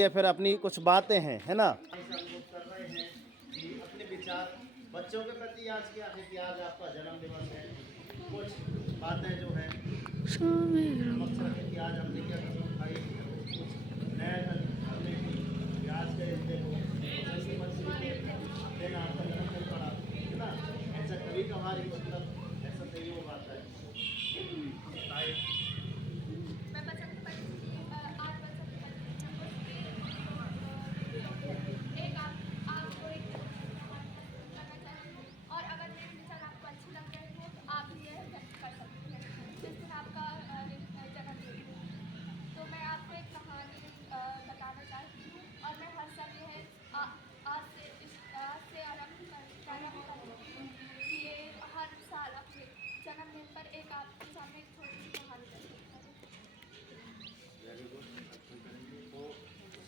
ये फिर अपनी कुछ बातें हैं, है ना। कर रहे हैं कि अपने विचार बच्चों के प्रति आज क्या है कि आज आपका जन्मदिवस है, कुछ बातें जो है समक्ष रखें कि आज हमने क्या कसम खाई, कुछ नया करने की कि आज के इस दिन को ऐसी मछली के दिन आपका जन्मदिन पड़ा, है ना। ऐसा कभी कभार ही मतलब ऐसा संयोग आता है। मैं बचत करती थी, आज बचत करती थी एक आपको एक कहानी करना चाहती हूँ, और अगर मेरे विचार आपको अच्छे लग रहे हो तो आप भी यह व्यक्त कर सकते हैं। जिस दिन आपका जन्मदिन हो, तो मैं आपको एक कहानी बताना चाहती हूँ, और मैं हर साल यह आज से आरम्भ करूँगी कि ये हर साल अपने जन्मदिन पर एक आपके सामने एक छोटी सी कहानी प्रस्तुत करूँ। वेरी गुड, तो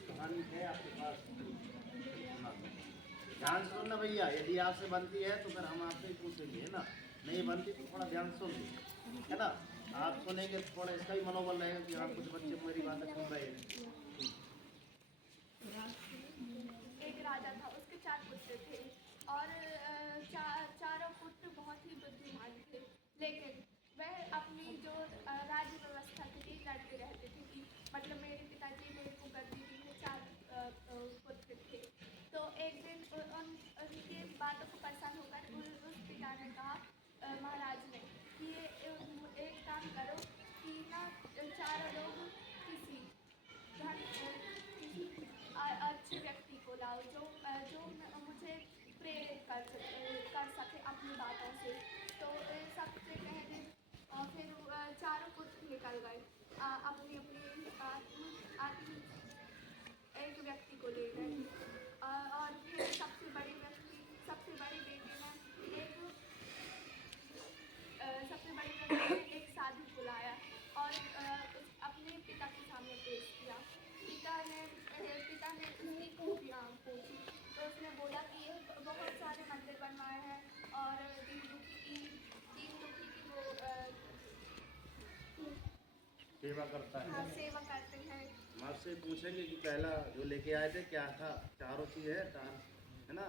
कहानी है आपके पास, ध्यान से सुनना भैया। यदि आपसे बनती है तो फिर हम आपसे ही पूछेंगे, है ना। नहीं बनती तो थोड़ा ध्यान से सुन लीजिए, है ना। आप सुनेंगे तो थोड़ा इसका भी मनोबल रहेगा कि हाँ कुछ बच्चे मेरी बातें सुन रहे हैं। एक राजा था, उसके 4 पुत्र थे, और चारों पुत्र बहुत ही बुद्धिमान थे, लेकिन वह अपनी जो राज्य व्यवस्था थी लड़ते रहते थे कि मतलब मेरे पिताजी मेरे को गद्दी दी है, 4 पुत्र थे। तो एक दिन उनकी बातों को परेशान होकर उस पिता ने कहा महाराज ने कि एक काम करो कि ना चारों लोग किसी अच्छे व्यक्ति को लाओ जो मुझे प्रेरित कर सके अपनी बातों से। तो सबसे पहले फिर चारों पुत्र निकल गए अपनी अपनी आत्म एक व्यक्ति को ले गए, और फिर सबसे बड़ी बेटी ने एक साधु बुलाया और अपने पिता के सामने पेश किया। पिता ने उसकी खूबियाँ पूछी, तो उसने बोला कि ये बहुत सारे मंदिर बनवाए हैं और दीन दुखी की वो सेवा करता है। हाँ, सेवा करते हैं। हम आपसे पूछेंगे कि पहला जो लेके आए थे क्या था, चारों चीज है ना।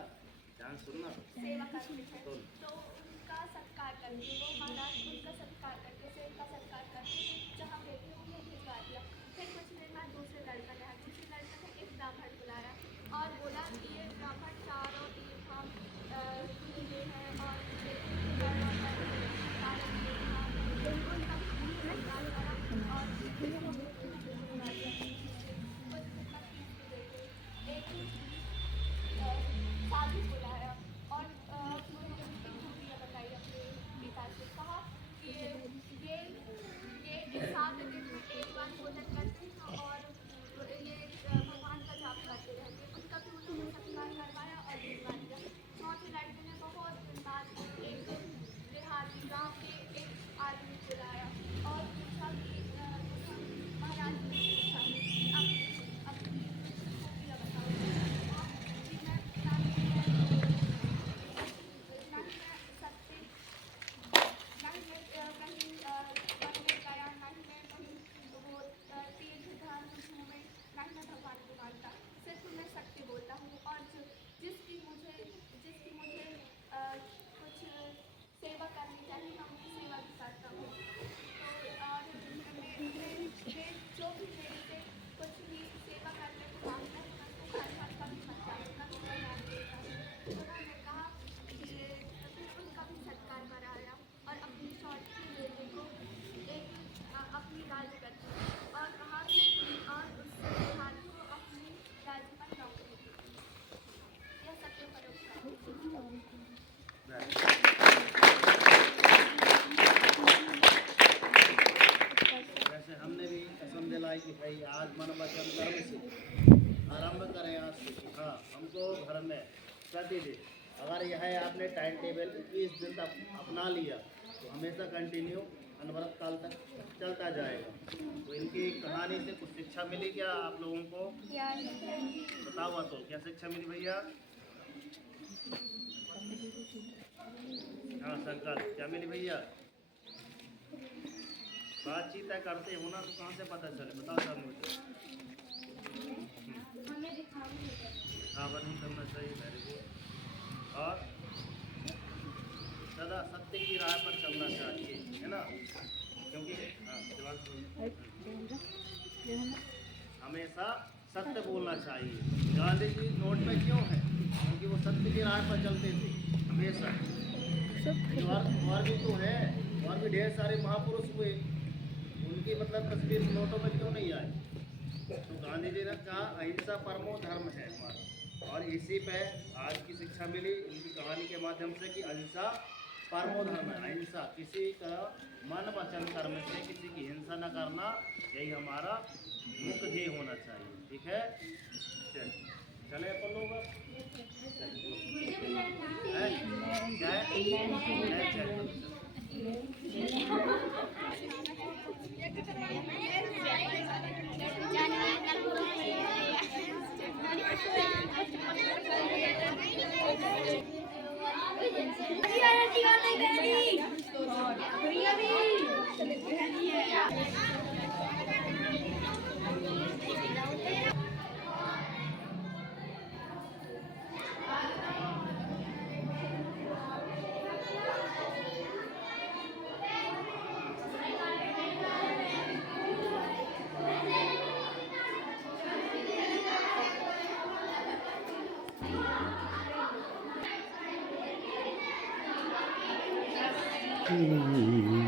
ध्यान सुनना, सेवा करते हैं सुन। तो उनका सत्कार करके वो महाराज उनका सत्कार करके जहाँ बैठे उनको भिजवा दिया। फिर कुछ देर बाद दूसरे लड़का ने एक ब्राह्मण बुलाया और बोला कि ये ब्राह्मण चारों तीर्थम ये है और साधु बुलाया और उनकी खूबियाँ बताई अपने पिता से। कहा कि ये 7 दिन में एक बार भोजन करते हैं और ये भगवान का जाप करते रहते हैं। उनका भी उन्होंने सत्कार करवाया और भिजवा दिया। चौथे लड़के ने बहुत दिन बाद एक देहाती गाँव के एक आदमी बुलाया और पूछा कि महाराज ने पूछा कि अपनी खूबियाँ बताओ। कि मैं ना ही मैं सच्ची नहीं मैं कहीं पढ़ने गया, नहीं मैं कहीं वो तीर्थ धाम घूमे, नहीं मैं भगवान को मानता, सिर्फ मैं सत्य बोलता हूँ और जिसकी मुझे कुछ सेवा करनी चाहिए मैं उनकी सेवा भी करता हूँ। तो और मैं जो भी मेरे से कुछ भी सेवा करने को मांगता है मैं उसको घर घर कभी मत जाऊँगा, मैं मान देता हूँ। उन्होंने कहा कि फिर उनका भी सत्कार कराया और अपनी चौथी बेटे को एक अपनी राज्यगद्दी और कहा और उस हाथ को अपनी राज्य पर नौकरी दी। यह सत्य परोपकार। वैसे हमने भी कसम दिलाई कि भाई आज मन वचन कर्म से आरंभ करें आज से कि हाँ हमको घर में प्रतिदिन अगर यह है आपने टाइम टेबल 21 दिन तक अपना लिया तो हमेशा कंटिन्यू अनवरत काल तक चलता जाएगा। तो इनकी कहानी से कुछ शिक्षा मिली क्या आप लोगों को? बताओ तो क्या शिक्षा मिली भैया? हाँ शंकर, क्या मिली भैया? बातचीत करते हो ना तो कहाँ से पता चले, बताओ सर मुझे। सत्य की राह पर चलना चाहिए, है ना। क्योंकि हमेशा सत्य बोलना चाहिए। गांधी जी नोट पे क्यों है? क्योंकि वो सत्य की राह पर चलते थे हमेशा। और भी तो है, और भी ढेर सारे महापुरुष हुए, उनकी मतलब तस्वीर नोटों में क्यों नहीं आई? तो गांधी जी ने कहा अहिंसा परमो धर्म है हमारा, और इसी पे आज की शिक्षा मिली इनकी कहानी के माध्यम से कि अहिंसा परमो धर्म है। अहिंसा, किसी का मन वचन कर्म से किसी की हिंसा न करना, यही हमारा मुख्य ध्येय होना चाहिए। ठीक है, चले अपन लोग Mm-hmm.